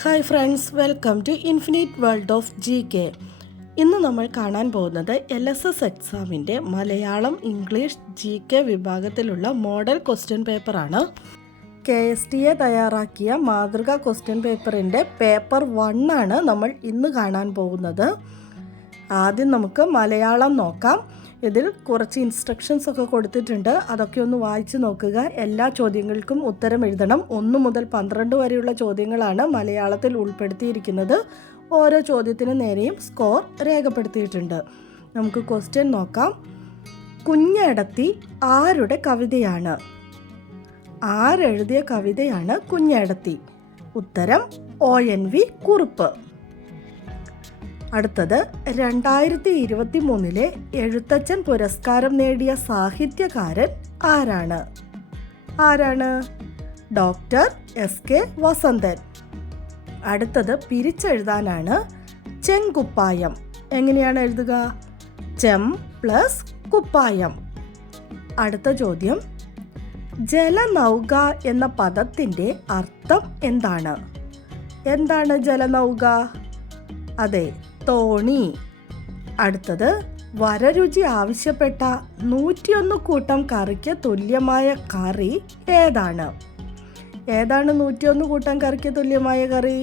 Hi friends, welcome to infinite world of GK. ഇന്ന് നമ്മൾ കാണാൻ പോകുന്നത് LSS എക്സാമിൻ്റെ മലയാളം, ഇംഗ്ലീഷ്, GK വിഭാഗത്തിലുള്ള മോഡൽ ക്വസ്റ്റ്യൻ പേപ്പറാണ്. KSTA തയ്യാറാക്കിയ മാതൃകാ ക്വസ്റ്റ്യൻ പേപ്പറിൻ്റെ പേപ്പർ 1 ആണ് നമ്മൾ ഇന്ന് കാണാൻ പോകുന്നത്. ആദ്യം നമുക്ക് മലയാളം നോക്കാം. ഇതിൽ കുറച്ച് ഇൻസ്ട്രക്ഷൻസ് ഒക്കെ കൊടുത്തിട്ടുണ്ട്. അതൊക്കെ ഒന്ന് വായിച്ച് നോക്കുക. എല്ലാ ചോദ്യങ്ങൾക്കും ഉത്തരം എഴുതണം. 1 മുതൽ 12 വരെയുള്ള ചോദ്യങ്ങളാണ് മലയാളത്തിൽ ഉൾപ്പെടുത്തിയിരിക്കുന്നത്. ഓരോ ചോദ്യത്തിന് നേരെയും സ്കോർ രേഖപ്പെടുത്തിയിട്ടുണ്ട്. നമുക്ക് ക്വസ്റ്റ്യൻ നോക്കാം. കുഞ്ഞേടത്തി ആരുടെ കവിതയാണ്? ആരെഴുതിയ കവിതയാണ് കുഞ്ഞേടത്തി? ഉത്തരം ONV കുറുപ്പ്. അടുത്തത് 2023 എഴുത്തച്ഛൻ പുരസ്കാരം നേടിയ സാഹിത്യകാരൻ ആരാണ്? Doctor SK Vasanthan. അടുത്തത് പിരിച്ചെഴുതാനാണ്. ചെങ്കുപ്പായം എങ്ങനെയാണ് എഴുതുക? ചെം പ്ലസ് കുപ്പായം. അടുത്ത ചോദ്യം, ജലനൗക എന്ന പദത്തിൻ്റെ അർത്ഥം എന്താണ് ജലനൗക? അതെ, തോണി. അടുത്തത്, വരരുചി ആവശ്യപ്പെട്ട 101 കൂട്ടം കറിക്ക് തുല്യമായ കറി ഏതാണ്? 101 കൂട്ടം കറിക്ക് തുല്യമായ കറി?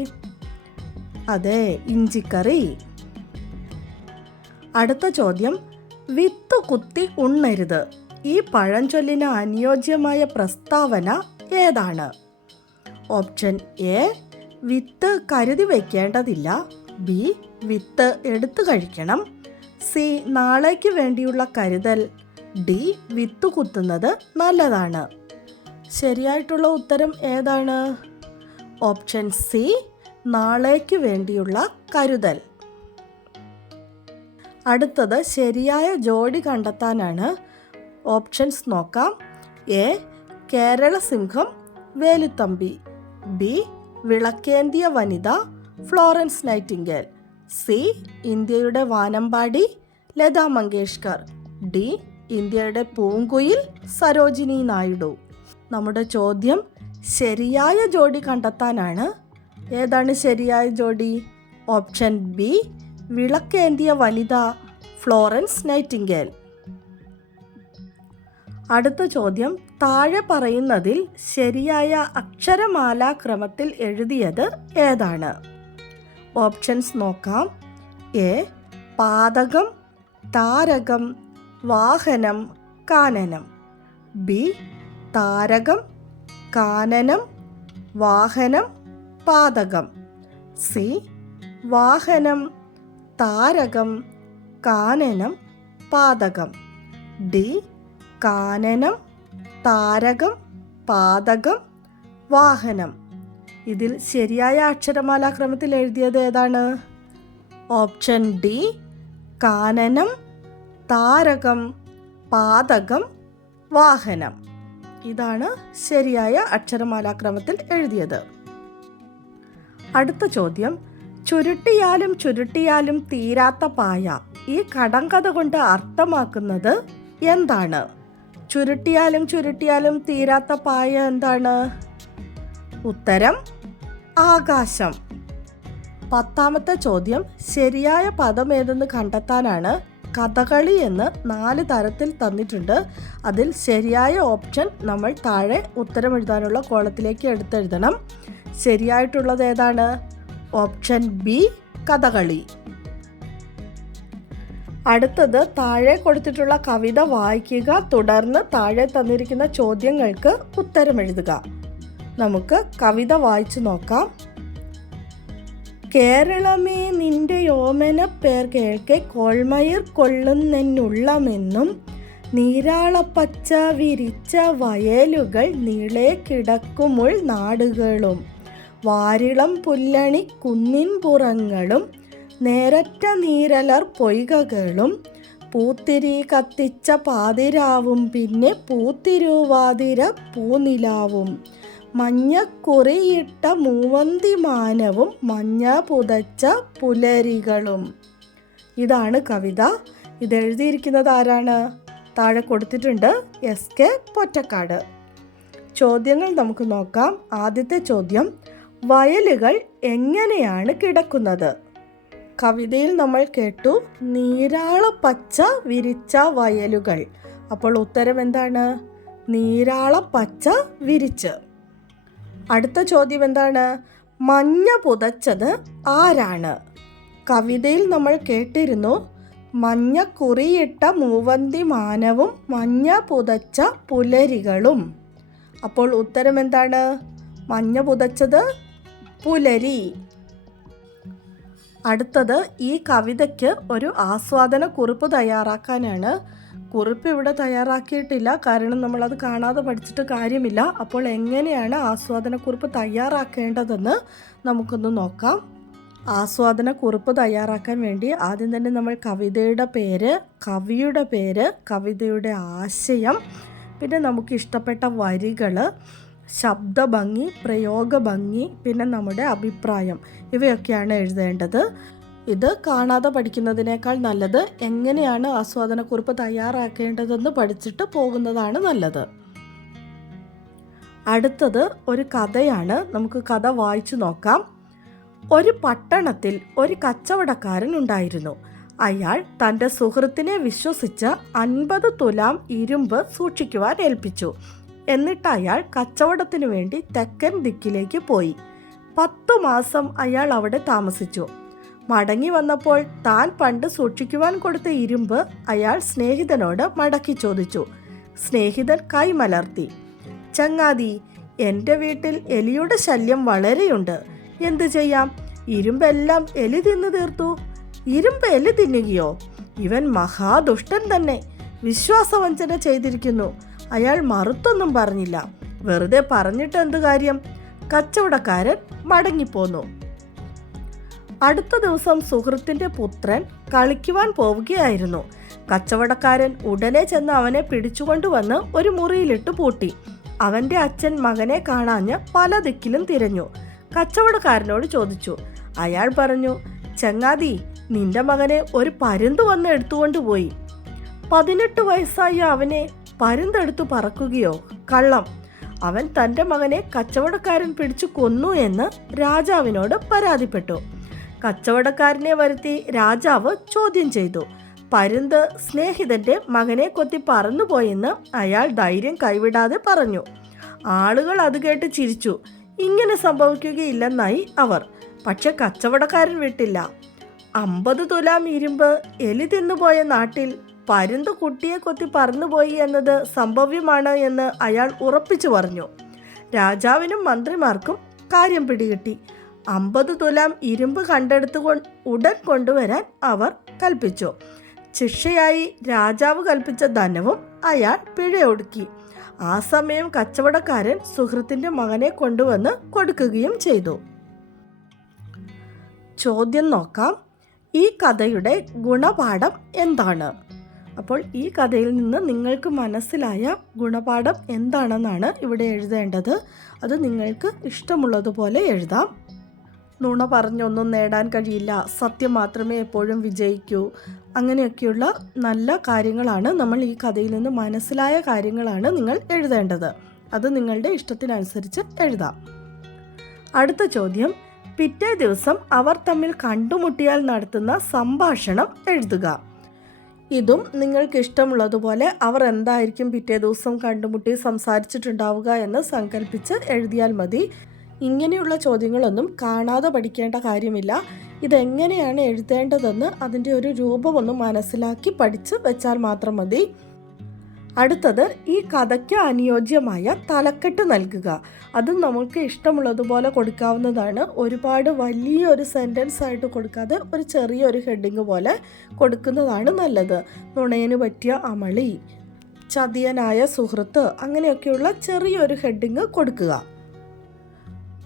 അതെ, ഇഞ്ചിക്കറി. അടുത്ത ചോദ്യം, വിത്ത് കുത്തി ഉണ്ണരുത്. ഈ പഴഞ്ചൊല്ലിന് അനുയോജ്യമായ പ്രസ്താവന ഏതാണ്? ഓപ്ഷൻ എ, വിത്ത് കരുതി വയ്ക്കേണ്ടതില്ല. ബി, വിത്ത് എടുത്തു കഴിക്കണം. സി, നാളേക്ക് വേണ്ടിയുള്ള കരുതൽ. ഡി, വിത്ത് കുത്തുന്നത് നല്ലതാണ്. ശരിയായിട്ടുള്ള ഉത്തരം ഏതാണ്? ഓപ്ഷൻ സി, നാളേക്ക് വേണ്ടിയുള്ള കരുതൽ. അടുത്തത് ശരിയായ ജോഡി കണ്ടെത്താനാണ്. ഓപ്ഷൻസ് നോക്കാം. എ, കേരള സിംഹം വേലുത്തമ്പി. ബി, വിളക്കേന്തിയ വനിത ഫ്ലോറൻസ് നൈറ്റിംഗേൽ. സി, ഇന്ത്യയുടെ വാനമ്പാടി ലതാ മങ്കേഷ്കർ. ഡി, ഇന്ത്യയുടെ പൂങ്കുയിൽ സരോജിനി നായിഡു. നമ്മുടെ ചോദ്യം ശരിയായ ജോഡി കണ്ടെത്താനാണ്. ഏതാണ് ശരിയായ ജോഡി? ഓപ്ഷൻ ബി, വിളക്കേന്തിയ വനിത ഫ്ലോറൻസ് നൈറ്റിംഗേൽ. അടുത്ത ചോദ്യം, താഴെ പറയുന്നതിൽ ശരിയായ അക്ഷരമാലാക്രമത്തിൽ എഴുതിയത് ഏതാണ്? ഓപ്ഷൻസ് നോക്കാം. എ, പാതകം, താരകം, വാഹനം, കാനനം. ബി, താരകം, കാനനം, വാഹനം, പാതകം. സി, വാഹനം, താരകം, കാനനം, പാതകം. ഡി, കാനനം, താരകം, പാതകം, വാഹനം. ഇതിൽ ശരിയായ അക്ഷരമാലാക്രമത്തിൽ എഴുതിയത് ഏതാണ്? ഓപ്ഷൻ ഡി, കാനനം, താരകം, പാതകം, വാഹനം. ഇതാണ് ശരിയായ അക്ഷരമാലാക്രമത്തിൽ എഴുതിയത്. അടുത്ത ചോദ്യം, ചുരുട്ടിയാലും തീരാത്ത പായ. ഈ കടങ്കഥ കൊണ്ട് അർത്ഥമാക്കുന്നത് എന്താണ്? ചുരുട്ടിയാലും തീരാത്ത പായ എന്താണ്? ഉത്തരം ആകാശം. 10ാമത്തെ ചോദ്യം, ശരിയായ പദം ഏതെന്ന് കണ്ടെത്താനാണ്. കഥകളി എന്ന് 4 തരത്തിൽ തന്നിട്ടുണ്ട്. അതിൽ ശരിയായ ഓപ്ഷൻ നമ്മൾ താഴെ ഉത്തരം എഴുതാനുള്ള കോളത്തിലേക്ക് എടുത്തെഴുതണം. ശരിയായിട്ടുള്ളത് ഏതാണ്? Option B, Kathakali. അടുത്തത്, താഴെ കൊടുത്തിട്ടുള്ള കവിത വായിക്കുക. തുടർന്ന് താഴെ തന്നിരിക്കുന്ന ചോദ്യങ്ങൾക്ക് ഉത്തരം എഴുതുക. നമുക്ക് കവിത വായിച്ചു നോക്കാം. കേരളമേ നിന്റെ യോമന പേർ കേൾക്കെ കോൾമയിർ കൊള്ളുന്നെന്നുള്ളമെന്നും നീരാളപ്പച്ച വിരിച്ച വയലുകൾ നീളെ കിടക്കുമുൾ നാടുകളും വാരിളം പുല്ലണി കുന്നിൻ പുറങ്ങളും നേരറ്റ നീരലർ പൊയ്കകളും പൂത്തിരി കത്തിച്ച പാതിരാവും പിന്നെ പൂത്തിരുവാതിര പൂനിലാവും മഞ്ഞക്കുറിയിട്ട മൂവന്തിമാനവും മഞ്ഞ പുതച്ച പുലരികളും. ഇതാണ് കവിത. ഇതെഴുതിയിരിക്കുന്നത് ആരാണ്? താഴെ കൊടുത്തിട്ടുണ്ട്, SK പൊറ്റക്കാട്. ചോദ്യങ്ങൾ നമുക്ക് നോക്കാം. ആദ്യത്തെ ചോദ്യം, വയലുകൾ എങ്ങനെയാണ് കിടക്കുന്നത്? കവിതയിൽ നമ്മൾ കേട്ടു നീരാള പച്ച വിരിച്ച വയലുകൾ. അപ്പോൾ ഉത്തരം എന്താണ്? നീരാള പച്ച വിരിച്ച്. അടുത്ത ചോദ്യം എന്താണ്? മഞ്ഞ പുതച്ചത് ആരാണ്? കവിതയിൽ നമ്മൾ കേട്ടിരുന്നു മഞ്ഞ കുറിയിട്ട മൂവന്തി മാനവും മഞ്ഞ പുതച്ച പുലരികളും. അപ്പോൾ ഉത്തരം എന്താണ്? മഞ്ഞ പുതച്ചത് പുലരി. അടുത്തത് ഈ കവിതയ്ക്ക് ഒരു ആസ്വാദന കുറിപ്പ് തയ്യാറാക്കാനാണ്. കുറിപ്പ് ഇവിടെ തയ്യാറാക്കിയിട്ടില്ല, കാരണം നമ്മളത് കാണാതെ പഠിച്ചിട്ട് കാര്യമില്ല. അപ്പോൾ എങ്ങനെയാണ് ആസ്വാദന കുറിപ്പ് തയ്യാറാക്കേണ്ടതെന്ന് നമുക്കൊന്ന് നോക്കാം. ആസ്വാദന കുറിപ്പ് തയ്യാറാക്കാൻ വേണ്ടി ആദ്യം തന്നെ നമ്മൾ കവിതയുടെ പേര്, കവിയുടെ പേര്, കവിതയുടെ ആശയം, പിന്നെ നമുക്ക് ഇഷ്ടപ്പെട്ട വരികൾ, ശബ്ദഭംഗി, പ്രയോഗഭംഗി, പിന്നെ നമ്മുടെ അഭിപ്രായം, ഇവയൊക്കെയാണ് എഴുതേണ്ടത്. ഇത് കാണാതെ പഠിക്കുന്നതിനേക്കാൾ നല്ലത് എങ്ങനെയാണ് ആസ്വാദനക്കുറിപ്പ് തയ്യാറാക്കേണ്ടതെന്ന് പഠിച്ചിട്ട് പോകുന്നതാണ് നല്ലത്. അടുത്തത് ഒരു കഥയാണ്. നമുക്ക് കഥ വായിച്ചു നോക്കാം. ഒരു പട്ടണത്തിൽ ഒരു കച്ചവടക്കാരൻ ഉണ്ടായിരുന്നു. അയാൾ തൻ്റെ സുഹൃത്തിനെ വിശ്വസിച്ച് 50 തുലാം ഇരുമ്പ് സൂക്ഷിക്കുവാൻ ഏൽപ്പിച്ചു. എന്നിട്ട് അയാൾ കച്ചവടത്തിനു വേണ്ടി തെക്കൻ ദിക്കിലേക്ക് പോയി. 10 മാസം അയാൾ അവിടെ താമസിച്ചു. മടങ്ങി വന്നപ്പോൾ താൻ പണ്ട് സൂക്ഷിക്കുവാൻ കൊടുത്ത ഇരുമ്പ് അയാൾ സ്നേഹിതനോട് മടക്കി ചോദിച്ചു. സ്നേഹിതൻ കൈമലർത്തി. ചങ്ങാതി, എൻ്റെ വീട്ടിൽ എലിയുടെ ശല്യം വളരെയുണ്ട്. എന്തു ചെയ്യാം? ഇരുമ്പെല്ലാം എലി തിന്നു തീർത്തു. ഇരുമ്പ് എലി തിന്നുകയോ? ഇവൻ മഹാദുഷ്ടൻ തന്നെ. വിശ്വാസവഞ്ചന ചെയ്തിരിക്കുന്നു. അയാൾ മറുത്തൊന്നും പറഞ്ഞില്ല. വെറുതെ പറഞ്ഞിട്ട് എന്ത് കാര്യം? കച്ചവടക്കാരൻ മടങ്ങിപ്പോന്നു. അടുത്ത ദിവസം സുഹൃത്തിൻ്റെ പുത്രൻ കളിക്കുവാൻ പോവുകയായിരുന്നു. കച്ചവടക്കാരൻ ഉടനെ ചെന്ന് അവനെ പിടിച്ചുകൊണ്ടുവന്ന് ഒരു മുറിയിലിട്ട് പൂട്ടി. അവൻ്റെ അച്ഛൻ മകനെ കാണാഞ്ഞ് പല ദിക്കിലും തിരഞ്ഞു. കച്ചവടക്കാരനോട് ചോദിച്ചു. അയാൾ പറഞ്ഞു, ചങ്ങാതി, നിന്റെ മകനെ ഒരു പരുന്ത് വന്ന് എടുത്തുകൊണ്ടുപോയി. 18 വയസ്സായ അവനെ പരുന്തെടുത്തു പറക്കുകയോ? കള്ളം. അവൻ തൻ്റെ മകനെ കച്ചവടക്കാരൻ പിടിച്ചു കൊന്നു എന്ന് രാജാവിനോട് പരാതിപ്പെട്ടു. കച്ചവടക്കാരനെ വരുത്തി രാജാവ് ചോദ്യം ചെയ്തു. പരുന്ത് സ്നേഹിതൻ്റെ മകനെ കൊത്തി പറന്നുപോയെന്ന് അയാൾ ധൈര്യം കൈവിടാതെ പറഞ്ഞു. ആളുകൾ അത് കേട്ട് ചിരിച്ചു. ഇങ്ങനെ സംഭവിക്കുകയില്ലെന്നായി അവർ. പക്ഷെ കച്ചവടക്കാരൻ വിട്ടില്ല. 50 തുലാം ഇരുമ്പ് എലി തിന്നുപോയ നാട്ടിൽ പരുന്ത് കുട്ടിയെ കൊത്തി പറന്നുപോയി എന്നത് സംഭവ്യമാണ് എന്ന് അയാൾ ഉറപ്പിച്ചു പറഞ്ഞു. രാജാവിനും മന്ത്രിമാർക്കും കാര്യം പിടികിട്ടി. 50 തുലാം ഇരുമ്പ് കണ്ടെടുത്ത് ഉടൻ കൊണ്ടുവരാൻ അവർ കൽപ്പിച്ചു. ശിക്ഷയായി രാജാവ് കൽപ്പിച്ച ധനവും അയാൾ പിഴയൊടുക്കി. ആ സമയം കച്ചവടക്കാരൻ സുഹൃത്തിൻ്റെ മകനെ കൊണ്ടുവന്ന് കൊടുക്കുകയും ചെയ്തു. ചോദ്യം നോക്കാം. ഈ കഥയുടെ ഗുണപാഠം എന്താണ്? അപ്പോൾ ഈ കഥയിൽ നിന്ന് നിങ്ങൾക്ക് മനസ്സിലായ ഗുണപാഠം എന്താണെന്നാണ് ഇവിടെ എഴുതേണ്ടത്. അത് നിങ്ങൾക്ക് ഇഷ്ടമുള്ളതുപോലെ എഴുതാം. നുണ പറഞ്ഞൊന്നും നേടാൻ കഴിയില്ല, സത്യം മാത്രമേ എപ്പോഴും വിജയിക്കൂ, അങ്ങനെയൊക്കെയുള്ള നല്ല കാര്യങ്ങളാണ് നമ്മൾ ഈ കഥയിൽ നിന്ന് മനസ്സിലായ കാര്യങ്ങളാണ് നിങ്ങൾ എഴുതേണ്ടത്. അത് നിങ്ങളുടെ ഇഷ്ടത്തിനനുസരിച്ച് എഴുതാം. അടുത്ത ചോദ്യം. പിറ്റേ ദിവസം അവർ തമ്മിൽ കണ്ടുമുട്ടിയാൽ നടത്തുന്ന സംഭാഷണം എഴുതുക. ഇതും നിങ്ങൾക്ക് ഇഷ്ടമുള്ളതുപോലെ അവർ എന്തായിരിക്കും പിറ്റേ ദിവസം കണ്ടുമുട്ടി സംസാരിച്ചിട്ടുണ്ടാവുക എന്ന് സങ്കല്പിച്ച് എഴുതിയാൽ മതി. ഇങ്ങനെയുള്ള ചോദ്യങ്ങളൊന്നും കാണാതെ പഠിക്കേണ്ട കാര്യമില്ല. ഇതെങ്ങനെയാണ് എഴുതേണ്ടതെന്ന് അതിൻ്റെ ഒരു രൂപമൊന്നും മനസ്സിലാക്കി പഠിച്ച് വെച്ചാൽ മാത്രം മതി. അടുത്തത് ഈ കഥയ്ക്ക് അനുയോജ്യമായ തലക്കെട്ട് നൽകുക. അതും നമുക്ക് ഇഷ്ടമുള്ളതുപോലെ കൊടുക്കാവുന്നതാണ്. ഒരുപാട് വലിയൊരു സെൻറ്റൻസ് ആയിട്ട് കൊടുക്കാതെ ഒരു ചെറിയൊരു ഹെഡിങ് പോലെ കൊടുക്കുന്നതാണ് നല്ലത്. നുണയന് പറ്റിയ അമളി, ചതിയനായ സുഹൃത്ത്, അങ്ങനെയൊക്കെയുള്ള ചെറിയൊരു ഹെഡിങ് കൊടുക്കുക.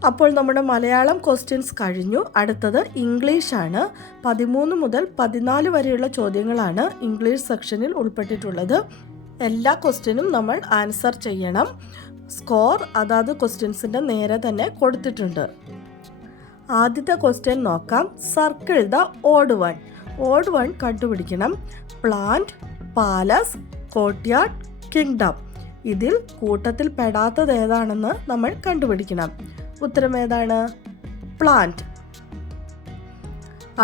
അപ്പോൾ നമ്മുടെ മലയാളം ക്വസ്റ്റ്യൻസ് കഴിഞ്ഞു. അടുത്തത് ഇംഗ്ലീഷാണ്. 13 മുതൽ 14 വരെയുള്ള ചോദ്യങ്ങളാണ് ഇംഗ്ലീഷ് സെക്ഷനിൽ ഉൾപ്പെട്ടിട്ടുള്ളത്. എല്ലാ ക്വസ്റ്റ്യനും നമ്മൾ ആൻസർ ചെയ്യണം. സ്കോർ അതാത് ക്വസ്റ്റ്യൻസിൻ്റെ നേരെ തന്നെ കൊടുത്തിട്ടുണ്ട്. ആദ്യത്തെ ക്വസ്റ്റ്യൻ നോക്കാം. Circle the odd one. Odd one കണ്ടുപിടിക്കണം. Plant, palace, courtyard, kingdom. ഇതിൽ കൂട്ടത്തിൽ പെടാത്തത് ഏതാണെന്ന് നമ്മൾ കണ്ടുപിടിക്കണം. ഉത്തരം ഏതാണ്? പ്ലാന്റ്.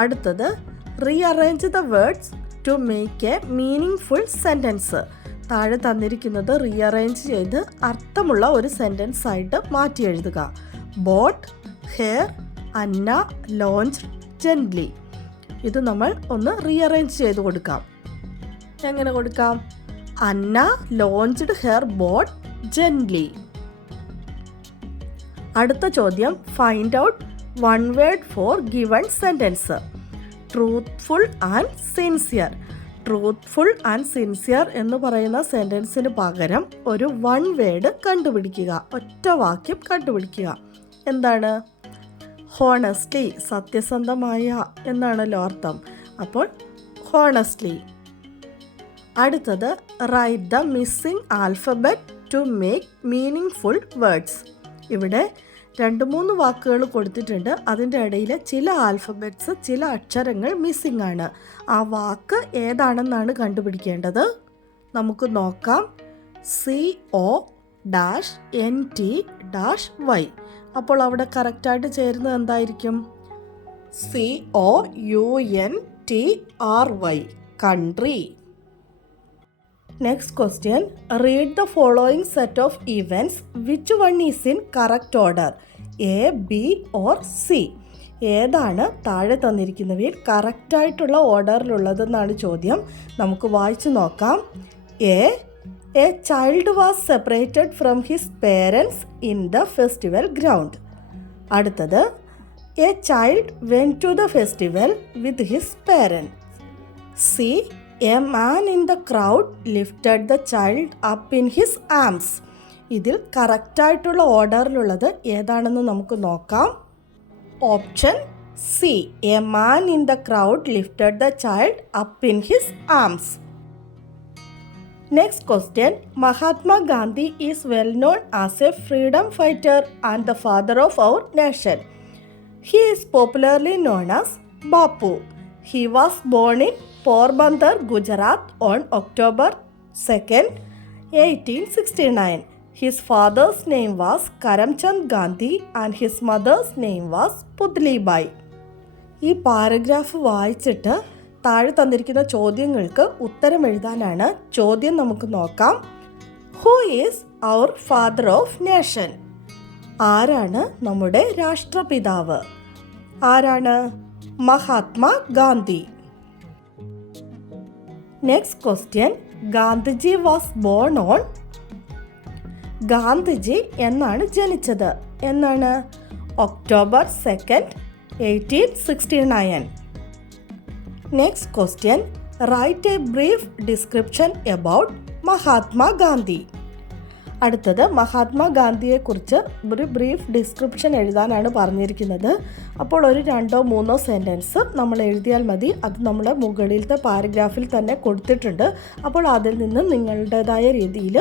അടുത്തത് rearrange the words to make a meaning full sentence. താഴെ തന്നിരിക്കുന്നത് റീഅറേഞ്ച് ചെയ്ത് അർത്ഥമുള്ള ഒരു സെൻറ്റൻസ് ആയിട്ട് മാറ്റി എഴുതുക. ബോട്ട്, ഹെയർ, അന്ന, ലോഞ്ച്, ജെന്റ്ലി. ഇത് നമ്മൾ ഒന്ന് റീഅറേഞ്ച് ചെയ്ത് കൊടുക്കാം. എങ്ങനെ കൊടുക്കാം? അന്ന ലോഞ്ച്ഡ് ഹെയർ ബോട്ട് ജെന്റ്ലി. അടുത്ത ചോദ്യം, find out one word for given sentence. Truthful and sincere. Truthful and sincere എന്ന് പറയുന്ന സെൻറ്റൻസിന് പകരം ഒരു വൺ വേർഡ് കണ്ടുപിടിക്കുക, ഒറ്റ വാക്യം കണ്ടുപിടിക്കുക. എന്താണ്? ഹോണസ്റ്റ്ലി, സത്യസന്ധമായ എന്നാണല്ലോ അർത്ഥം. അപ്പോൾ ഹോണസ്റ്റ്ലി. അടുത്തത്, write the missing alphabet to make meaning full words. ഇവിടെ 2-3 വാക്കുകൾ കൊടുത്തിട്ടുണ്ട്. അതിൻ്റെ ഇടയിൽ ചില ആൽഫബറ്റ്സ്, ചില അക്ഷരങ്ങൾ മിസ്സിംഗ് ആണ്. ആ വാക്ക് ഏതാണെന്നാണ് കണ്ടുപിടിക്കേണ്ടത്. നമുക്ക് നോക്കാം. CONTY. അപ്പോൾ അവിടെ കറക്റ്റായിട്ട് ചേരുന്നത് എന്തായിരിക്കും? COUNTRY, country. Next question, read the following set of events. Which one is in correct order? A, B or C? ഏതാണ് താഴെ തന്നിരിക്കുന്നവയിൽ കറക്റ്റായിട്ടുള്ള ഓർഡറിലുള്ളതെന്നാണ് ചോദ്യം. നമുക്ക് വായിച്ചു നോക്കാം. A child was separated from his parents in the festival ground. അടുത്തത്, a child went to the festival with his parents. C A man in the crowd lifted the child up in his arms. ഇതിൽ കറക്റ്റായിട്ടുള്ള ഓർഡറിലുള്ളത് ഏതാണെന്ന് നമുക്ക് നോക്കാം. Option C, a man in the crowd lifted the child up in his arms. Next question, Mahatma Gandhi is well known as a freedom fighter and the father of our nation. He is popularly known as Bapu. He was born in Porbandar, Gujarat on October 2nd, 1869. His father's name was Karamchand Gandhi and his mother's name was Pudlibai. ഈ paragraph വായിച്ചിട്ട് താഴെ തന്നിരിക്കുന്ന ചോദ്യങ്ങൾക്ക് ഉത്തരം എഴുതാനാണ്. ചോദ്യം നമുക്ക് നോക്കാം. Who is our father of nation? ആരാണ് നമ്മുടെ രാഷ്ട്രപിതാവ്? ആരാണ്? Mahatma Gandhi. Next question, Gandhiji was born on. Gandhiji എന്നാണ് ജനിച്ചത്? എന്നാണ്? October 2nd, 1869. Next question, write a brief description about Mahatma Gandhi. അടുത്തത്, മഹാത്മാഗാന്ധിയെക്കുറിച്ച് ഒരു ബ്രീഫ് ഡിസ്ക്രിപ്ഷൻ എഴുതാനാണ് പറഞ്ഞിരിക്കുന്നത്. അപ്പോൾ ഒരു 2-3 സെൻറ്റൻസ് നമ്മൾ എഴുതിയാൽ മതി. അത് നമ്മൾ മുകളിലത്തെ പാരഗ്രാഫിൽ തന്നെ കൊടുത്തിട്ടുണ്ട്. അപ്പോൾ അതിൽ നിന്ന് നിങ്ങളുടേതായ രീതിയിൽ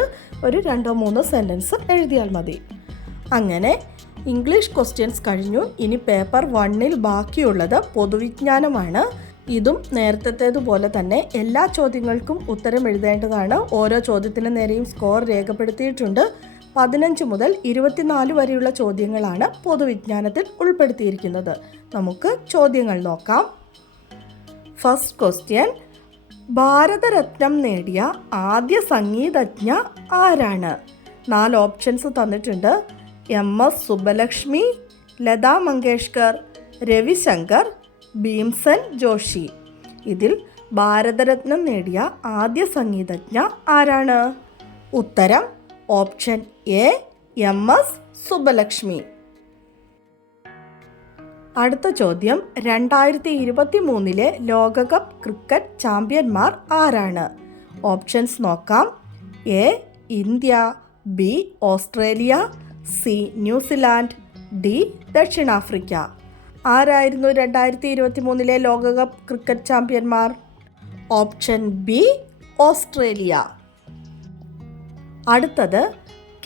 ഒരു 2-3 സെൻറ്റൻസ് എഴുതിയാൽ മതി. അങ്ങനെ ഇംഗ്ലീഷ് ക്വസ്റ്റ്യൻസ് കഴിഞ്ഞു. ഇനി പേപ്പർ 1-ൽ ബാക്കിയുള്ളത് പൊതുവിജ്ഞാനമാണ്. ഇതും നേരത്തേതുപോലെ തന്നെ എല്ലാ ചോദ്യങ്ങൾക്കും ഉത്തരം എഴുതേണ്ടതാണ്. ഓരോ ചോദ്യത്തിന് നേരെയും സ്കോർ രേഖപ്പെടുത്തിയിട്ടുണ്ട്. 15 മുതൽ 24 വരെയുള്ള ചോദ്യങ്ങളാണ് പൊതുവിജ്ഞാനത്തിൽ ഉൾപ്പെടുത്തിയിരിക്കുന്നത്. നമുക്ക് ചോദ്യങ്ങൾ നോക്കാം. ഫസ്റ്റ് ക്വസ്റ്റ്യൻ, ഭാരതരത്നം നേടിയ ആദ്യ സംഗീതജ്ഞ ആരാണ്? 4 ഓപ്ഷൻസ് തന്നിട്ടുണ്ട്. MS സുബ്ബലക്ഷ്മി, ലതാ മങ്കേഷ്കർ, രവിശങ്കർ, ഭീംസൻ ജോഷി. ഇതിൽ ഭാരതരത്നം നേടിയ ആദ്യ സംഗീതജ്ഞ ആരാണ്? ഉത്തരം ഓപ്ഷൻ എ, MS സുബ്ബലക്ഷ്മി. അടുത്ത ചോദ്യം, 2023 ലോകകപ്പ് ക്രിക്കറ്റ് ചാമ്പ്യന്മാർ ആരാണ്? ഓപ്ഷൻസ് നോക്കാം. A India, B Australia, C New Zealand, D ദക്ഷിണാഫ്രിക്ക. ആരായിരുന്നു 2023 ലോകകപ്പ് ക്രിക്കറ്റ് ചാമ്പ്യന്മാർ? Option B Australia. അടുത്തത്,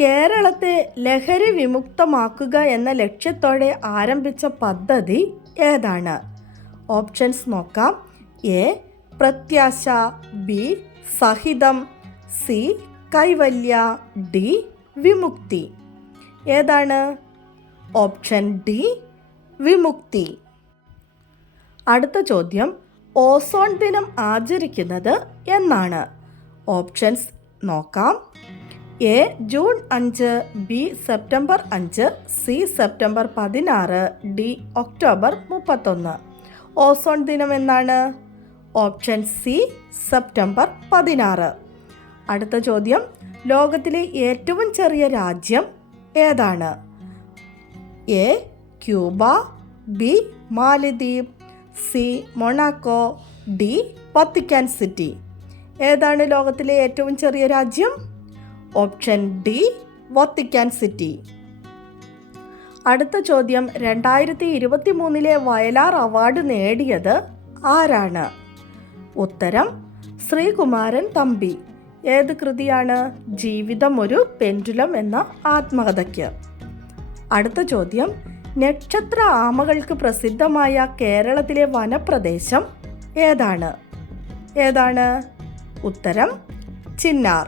കേരളത്തെ ലഹരി വിമുക്തമാക്കുക എന്ന ലക്ഷ്യത്തോടെ ആരംഭിച്ച പദ്ധതി ഏതാണ്? ഓപ്ഷൻസ് നോക്കാം. എ പ്രത്യാശ, ബി സഹിതം, സി കൈവല്യ, ഡി വിമുക്തി. ഏതാണ്? ഓപ്ഷൻ ഡി വിമുക്തി. അടുത്ത ചോദ്യം, ഓസോൺ ദിനം ആചരിക്കുന്നത് എന്നാണ്? ഓപ്ഷൻസ് നോക്കാം. A June 5, B September 5, C September 16, D October 31. Ozone ദിനം എന്നാണ്? Option C September 16. അടുത്ത ചോദ്യം, ലോകത്തിലെ ഏറ്റവും ചെറിയ രാജ്യം ഏതാണ്? എ ക്യൂബ, ബി മാലദ്വീപ്, C Monaco, D Vatican City. ഏതാണ് ലോകത്തിലെ ഏറ്റവും ചെറിയ രാജ്യം? Option D Vatican City. അടുത്ത ചോദ്യം, 2023 വയലാർ അവാർഡ് നേടിയത് ആരാണ്? ഉത്തരം ശ്രീകുമാരൻ തമ്പി. ഏത് കൃതിയാണ്? ജീവിതം ഒരു പെൻഡുലം എന്ന ആത്മകഥയ്ക്ക്. അടുത്ത ചോദ്യം, നക്ഷത്ര ആമകൾക്ക് പ്രസിദ്ധമായ കേരളത്തിലെ വനപ്രദേശം ഏതാണ്? ഉത്തരം ചിന്നാർ.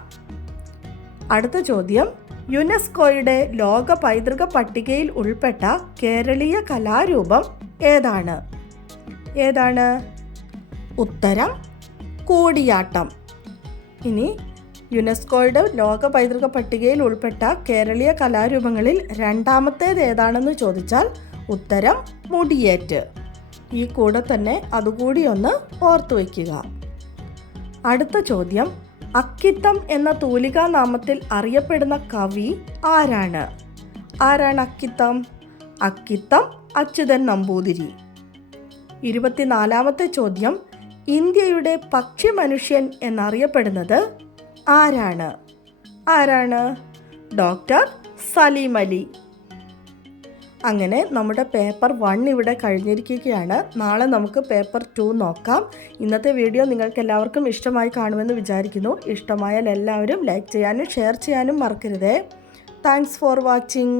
അടുത്ത ചോദ്യം, യുനെസ്കോയുടെ ലോക പൈതൃക പട്ടികയിൽ ഉൾപ്പെട്ട കേരളീയ കലാരൂപം ഏതാണ്? ഉത്തരം കൂടിയാട്ടം. ഇനി യുനെസ്കോയുടെ ലോക പൈതൃക പട്ടികയിൽ ഉൾപ്പെട്ട കേരളീയ കലാരൂപങ്ങളിൽ രണ്ടാമത്തേത് ഏതാണെന്ന് ചോദിച്ചാൽ ഉത്തരം മുടിയേറ്റ്. ഈ കൂടെ തന്നെ അതുകൂടി ഒന്ന് ഓർത്തു വയ്ക്കുക. അടുത്ത ചോദ്യം, അക്കിത്തം എന്ന തൂലികാ നാമത്തിൽ അറിയപ്പെടുന്ന കവി ആരാണ്? അക്കിത്തം? അക്കിത്തം അച്യുതൻ നമ്പൂതിരി. 24ാമത്തെ ചോദ്യം, ഇന്ത്യയുടെ പക്ഷി മനുഷ്യൻ എന്നറിയപ്പെടുന്നത് ആരാണ്? ഡോക്ടർ സലീം അലി. അങ്ങനെ നമ്മുടെ പേപ്പർ 1 ഇവിടെ കഴിഞ്ഞിരിക്കുകയാണ്. നാളെ നമുക്ക് പേപ്പർ 2 നോക്കാം. ഇന്നത്തെ വീഡിയോ നിങ്ങൾക്ക് എല്ലാവർക്കും ഇഷ്ടമായി കാണുമെന്ന് വിചാരിക്കുന്നു. ഇഷ്ടമായാൽ എല്ലാവരും ലൈക്ക് ചെയ്യാനും ഷെയർ ചെയ്യാനും മറക്കരുതേ. Thanks for watching.